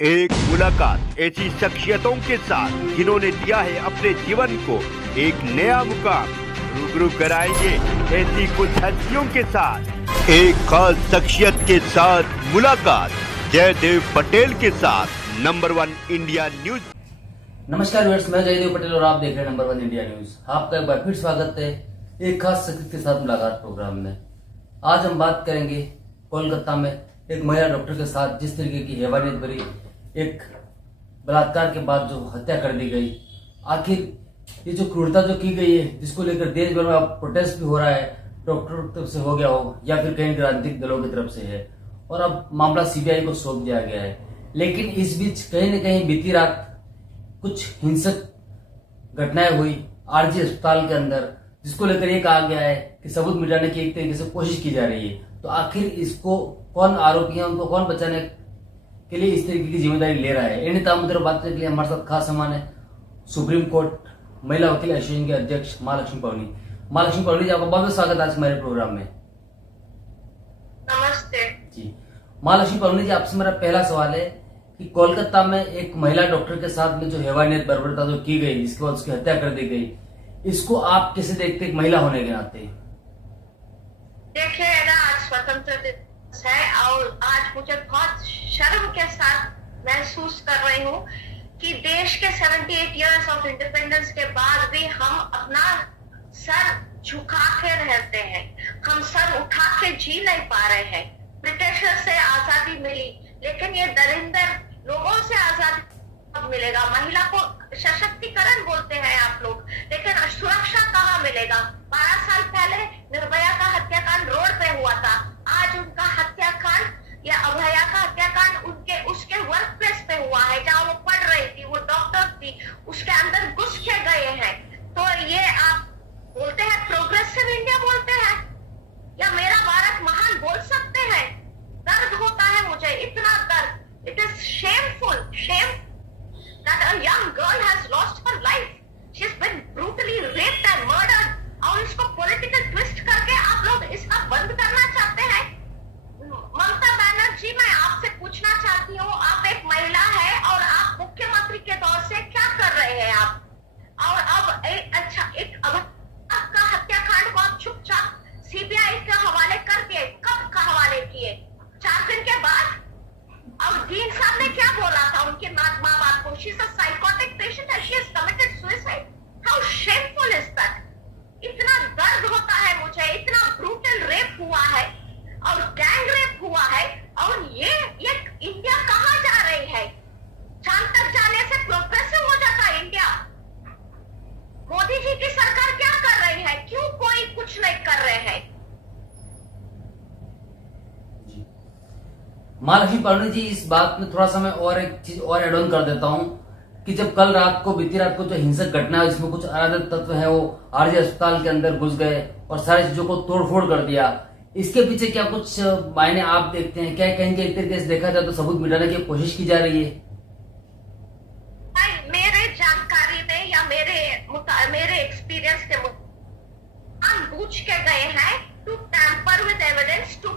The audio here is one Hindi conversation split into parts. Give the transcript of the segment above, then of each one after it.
एक मुलाकात ऐसी शख्सियतों के साथ जिन्होंने दिया है अपने जीवन को एक नया मुकाम। रूबरू कराएंगे ऐसी कुछ हस्तियों के साथ एक खास शख्सियत के साथ मुलाकात। जयदेव पटेल के साथ नंबर 1 इंडिया न्यूज। नमस्कार व्यूअर्स, मैं जयदेव पटेल और आप देख रहे हैं नंबर 1 इंडिया न्यूज। आपका एक बार फिर स्वागत है एक खास शख्सियत के साथ मुलाकात प्रोग्राम में। आज हम बात करेंगे कोलकाता में एक महिला डॉक्टर के साथ जिस तरीके की हैवानियत भरी एक बलात्कार के बाद जो हत्या कर दी गई। आखिर ये जो क्रूरता जो की गई है, जिसको लेकर देश भर में अब प्रोटेस्ट भी हो रहा है, डॉक्टरों की तरफ से हो गया हो या फिर कई राजनीतिक दलों की तरफ से है, और अब मामला सीबीआई को सौंप दिया गया है। लेकिन इस बीच कहीं न कहीं बीती रात कुछ हिंसक घटनाएं हुई आरजी अस्पताल के अंदर, जिसको लेकर ये कहा गया है कि सबूत मिटाने की एक तरीके से कोशिश की जा रही है। तो आखिर इसको कौन आरोपी है, उनको कौन बचाने के लिए इस तरीके की जिम्मेदारी ले रहा है, इन तमाम मुद्दों पर बात करने के लिए हमारे साथ खास मेहमान है सुप्रीम कोर्ट महिला वकील एसोसिएशन के अध्यक्ष महालक्ष्मी पवनी। महालक्ष्मी पवनी जी, आपका बहुत बहुत स्वागत है आज हमारे प्रोग्राम में। नमस्ते जी महालक्ष्मी पवनी जी, आपसे मेरा पहला सवाल है कि कोलकाता में एक महिला डॉक्टर के साथ में जो हैवानियत बर्बरता जो की गई, जिसके बाद उसकी हत्या कर दी गई, इसको आप कैसे देखते एक महिला होने के नाते? देखिए ना, आज स्वतंत्रता दिवस है और आज मुझे बहुत शर्म के साथ महसूस कर रही हूँ कि देश के 78 इयर्स ऑफ इंडिपेंडेंस के बाद भी हम अपना सर झुका के रहते हैं, हम सर उठा के जी नहीं पा रहे हैं। ब्रिटिशर से आजादी मिली, लेकिन ये दरिंदर लोगों से आजादी कब मिलेगा? महिला को सशक्तिकरण बोलते हैं आप लोग, लेकिन सुरक्षा कहाँ मिलेगा? 12 साल पहले निर्भया का हत्याकांड रोड पे हुआ था, आज उनका हत्याकांड या अभया का हत्याकांड उनके उसके वर्क प्लेस पे हुआ है, जहाँ वो पढ़ रही थी, वो डॉक्टर थी, उसके अंदर घुस के गए हैं। तो ये आप बोलते हैं प्रोग्रेसिव इंडिया बोलते हैं या मेरा भारत महान बोल सकते हैं? दर्द होता है मुझे, इतना दर्द। It is shameful, shame that a young girl has lost her life. She's been brutally raped and murdered. और इसको पॉलिटिकल ट्विस्ट करके आप लोग इसका बंद करना चाहते हैं। ममता बनर्जी, मैं आपसे पूछना चाहती हूँ, आप एक महिला है और आप मुख्यमंत्री के तौर से क्या कर रहे हैं आप? और अब आपका हत्याकांड को आप चुपचाप सीबीआई के हवाले कर दिए। कब का हवाले किए? 4 दिन के बाद। और डीन साहब ने क्या बोला था उनके माँ बाप को? She is a psychotic patient and she has committed suicide. How shameful is that? इतना दर्द होता है मुझे, इतना ब्रूटल रेप हुआ है और गैंग रेप हुआ है, और ये इंडिया कहाँ जा रही है? चांद तक जाने से प्रोग्रेसिव हो जाता है इंडिया। मोदी जी की सरकार क्या कर रही है? क्यों कोई कुछ नहीं कर रहे हैं? महालक्ष्मी पवनी जी, इस बात में थोड़ा सा मैं और एक चीज और एड ऑन कर देता हूं कि जब कल रात को बीती रात को जो हिंसक घटना है, जिसमें कुछ अराजक तत्व है वो आरजी अस्पताल के अंदर घुस गए और सारी चीजों को तोड़फोड़ कर दिया, इसके पीछे क्या कुछ मायने आप देखते हैं? क्या कहीं एक तरीके से देखा जाए तो सबूत मिटाने की कोशिश की जा रही है? मेरे जानकारी में या मेरे एक्सपीरियंस के बूझ के गए हैं to tamper with evidence, to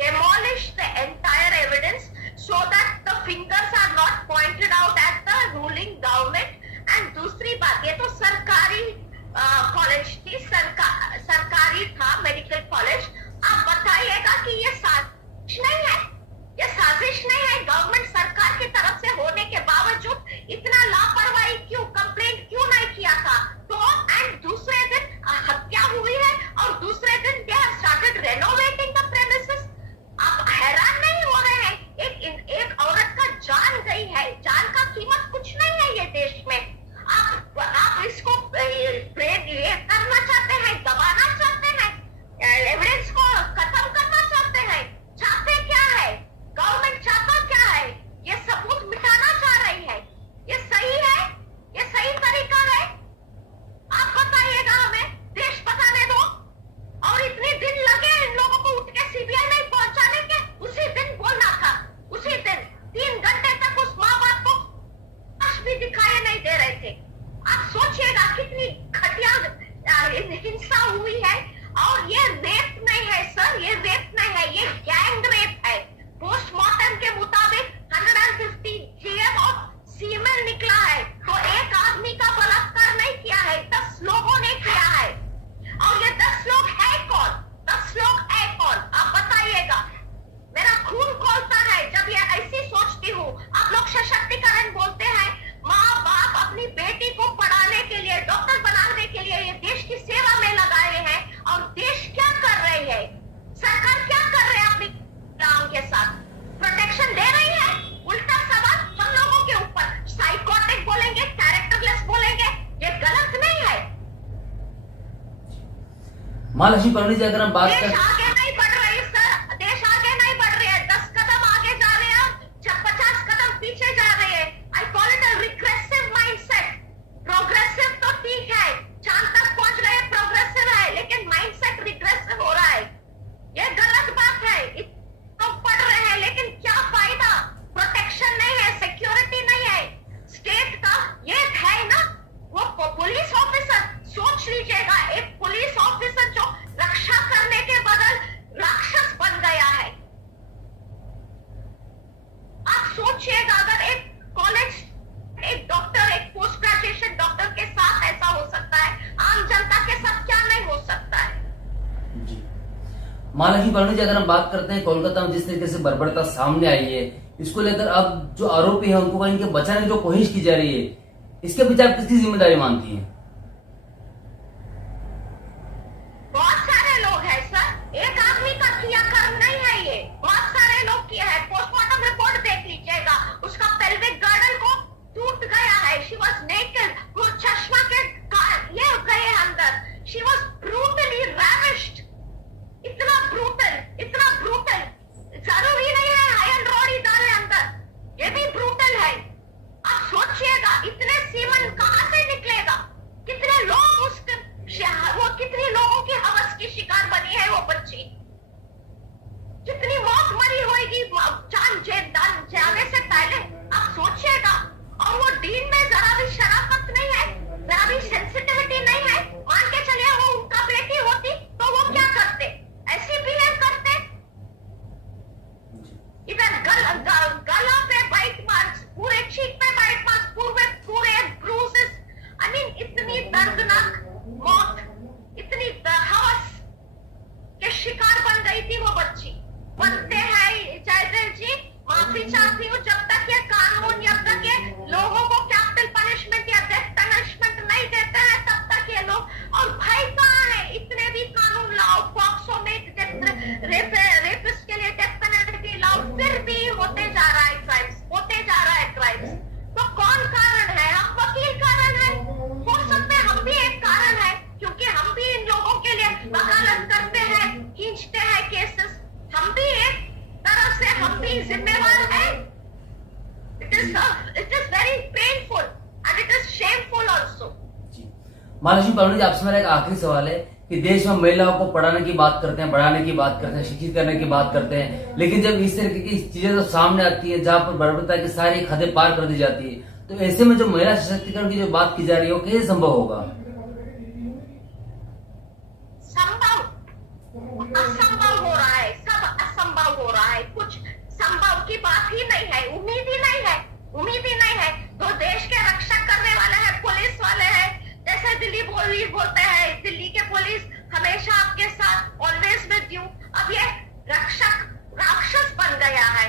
demolish the entire evidence so that the fingers are not pointed out at the ruling government. And दूसरी बात, ये तो सरकारी कॉलेज थी, सरकारी था मेडिकल कॉलेज। आप बताइएगा कि ये साजिश नहीं है? ये साजिश नहीं है? गवर्नमेंट सरकार की तरफ से होने के बावजूद इतना लापरवाही क्यों? कंप्लेंट क्यों नहीं किया था? तो एंड दूसरे दिन हत्या हुई है और दूसरे दिन they have started renovating the premises. आप हैरान नहीं हो सोचती हूँ, आप लोग सशक्तिकरण बोलते हैं, माँ बाप अपनी बेटी को पढ़ाने के लिए, डॉक्टर बनाने के लिए ये देश की सेवा में लगाए हैं, और देश क्या कर रही है, सरकार क्या कर रही है अपनी गांव के साथ? प्रोटेक्शन दे रही है, उल्टा सवाल हम लोगों के ऊपर साइकोटिक बोलेंगे, कैरेक्टरलेस बोलेंगे, ये गलत नहीं है। महालक्ष्मी पंडित जी, अगर हम बात देश करें, आगे नहीं बढ़ रही सर, देश आगे नहीं बढ़ रही है, 10 कदम आगे जा रहे हैं, 50 कदम पीछे जा रहे हैं। I call it a regressive mindset. Progressive तो ठीक है, चांद तक पहुंच रहे हैं, प्रोग्रेसिव है, लेकिन माइंडसेट रिग्रेसिव हो रहा है, ये गलत बात है। तो पढ़ रहे हैं, लेकिन क्या फायदा? प्रोटेक्शन नहीं है, सिक्योरिटी नहीं है। स्टेट का ये है ना, वो पुलिस ऑफिसर, सोच लीजिएगा, एक पुलिस ऑफिसर जो रक्षा करने के बदल राक्षस बन गया है। आप सोचिएगा, अगर एक कॉलेज, एक डॉक्टर, एक पोस्ट ग्रेजुएशन डॉक्टर के साथ ऐसा हो सकता है, आम जनता के साथ क्या नहीं हो सकता है? महालक्ष्मी पंडित जी, अगर हम बात करते हैं कोलकाता में जिस तरीके से बर्बरता सामने आई है, इसको लेकर अब जो आरोपी है उनको इनके बचाने की जो कोशिश की जा रही है, इसके पीछे आप किसकी जिम्मेदारी मानती हैं? बहुत सारे लोग हैं सर, एक आदमी का किया कर्म नहीं है ये, बहुत सारे लोग किया है। पोस्टमार्टम रिपोर्ट देख लीजिएगा, उसका पेल्विक गर्डल को टूट गया है, शी वाज नेकेड, वो चश्मा के ये गए अंदर, शी वाज ब्रूटली रैविश्ड। इतना ब्रूटल, इतना ब्रूटल, जरूरी नहीं है आयरन रॉड ही डाले अंदर, ये भी ब्रूटल है। आप सोचिएगा, इतने सीमन कहां से निकलेगा? कितने लोग उसके, वो कितने लोगों की हवस की शिकार बनी है वो बच्ची, कितनी मौत मरी होगी जान जाने से पहले, आप सोचिएगा। और वो डीन में जरा भी शराफत नहीं है, जरा भी सेंसिटिविटी नहीं है। मान के चलिए वो उनका बेटी होती तो वो क्या करते? ऐसी बिहेव करते। इधर गला पे बाइट मार्क्स, पूरे चीक पे बाइट मार्क्स, पूरे ब्रूसेस, आई मीन इतनी दर्दनाक मौत, इतनी हवस के शिकार बन गई थी वो बच्ची। बनते हैं जयदेव जी, माफी चाहती हूँ, जब तक ये कानून, जब तक ये लोगों को कैपिटल पनिशमेंट या डेथ पनिशमेंट नहीं देते हैं, तब तक ये लोग, और भाई कहाँ है? इतने भी कानून लाओ, पॉक्सो में रेपिस्ट के लिए डेथ पेनल्टी लाओ, फिर भी होते जा रहा है क्राइम्स, होते जा रहा है क्राइम्स। तो कौन कारण है? हम वकील कारण है, हो सकते हैं हम भी एक कारण है, क्योंकि हम भी इन लोगों के लिए वकालत करते हैं, खींचते हैं केसेस, हम भी एक तरह से हम भी जिम्मेवार हैं। It is very painful and it is shameful also. Mahalakshmi Pandit जी, आपसे मेरा एक आखिरी सवाल है कि देश में महिलाओं को पढ़ाने की बात करते हैं, बढ़ाने की बात करते हैं, शिक्षित करने की बात करते हैं, लेकिन जब इस तरीके की चीजें जब सामने आती है, जहां पर बर्बरता की सारी हदें पार कर दी जाती है, तो ऐसे में जो महिला सशक्तिकरण की जो बात की जा रही है, वो कैसे संभव होगा? असंभव हो रहा है, सब असंभव हो रहा है, कुछ संभव की बात ही नहीं है, उम्मीद ही नहीं है, उम्मीद ही नहीं है। तो देश के रक्षा करने वाले हैं, पुलिस वाले हैं, जैसे दिल्ली पुलिस बोलते हैं, दिल्ली के पुलिस हमेशा आपके साथ, ऑलवेज विद यू। अब ये राक्षस बन गया है।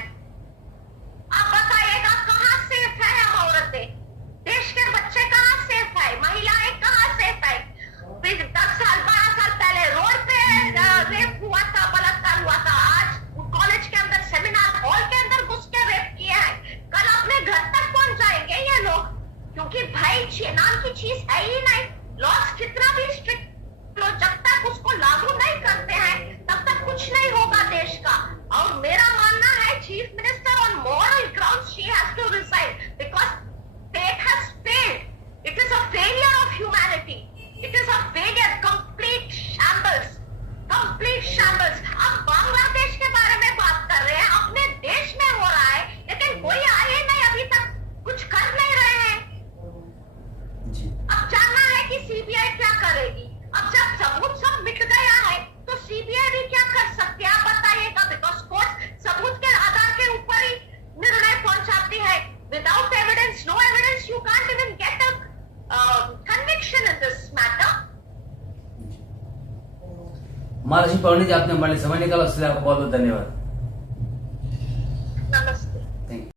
आप बताइएगा कहाँ सेफ है हम औरतें? देश के बच्चे कहाँ सेफ है? महिलाएं कहाँ सेफ है? 10 साल 12 साल पहले रोड पे रेप हुआ था, बलात्कार हुआ था, आज कॉलेज के अंदर, सेमिनार हॉल के अंदर घुस के रेप किया है, कल अपने घर तक पहुंच जाएंगे ये लोग, क्योंकि भाई नाम की चीज है ही नहीं। लॉस कितना भी स्ट्रिक्ट लो, जब तक उसको लागू नहीं करते हैं तब तक कुछ नहीं होगा देश का। और मेरा मानना है chief minister on moral ground she has to resign, because state has failed. It is a failure of humanity, it is a failure, complete shambles, complete shambles. अब बांग्लादेश के बारे में बात कर रहे हैं, अपने देश में हो रहा है, लेकिन कोई आए नहीं, अभी तक कुछ कर नहीं रहे हैं। अब जानना है कि सीबीआई क्या करेगी। अब जब सबूत सब मिट गया है तो सीबीआई भी क्या कर सकती है, आप बताइएगा, बिकॉज कोर्ट सबूत के आधार के ऊपर ही निर्णय पहुंचाती है। Without evidence, no evidence, you can't even get a conviction in this matter. Mahalakshmi Pandit ji, आपने हमारे लिए समय निकाला, उसके लिए आपको बहुत बहुत धन्यवाद। नमस्ते।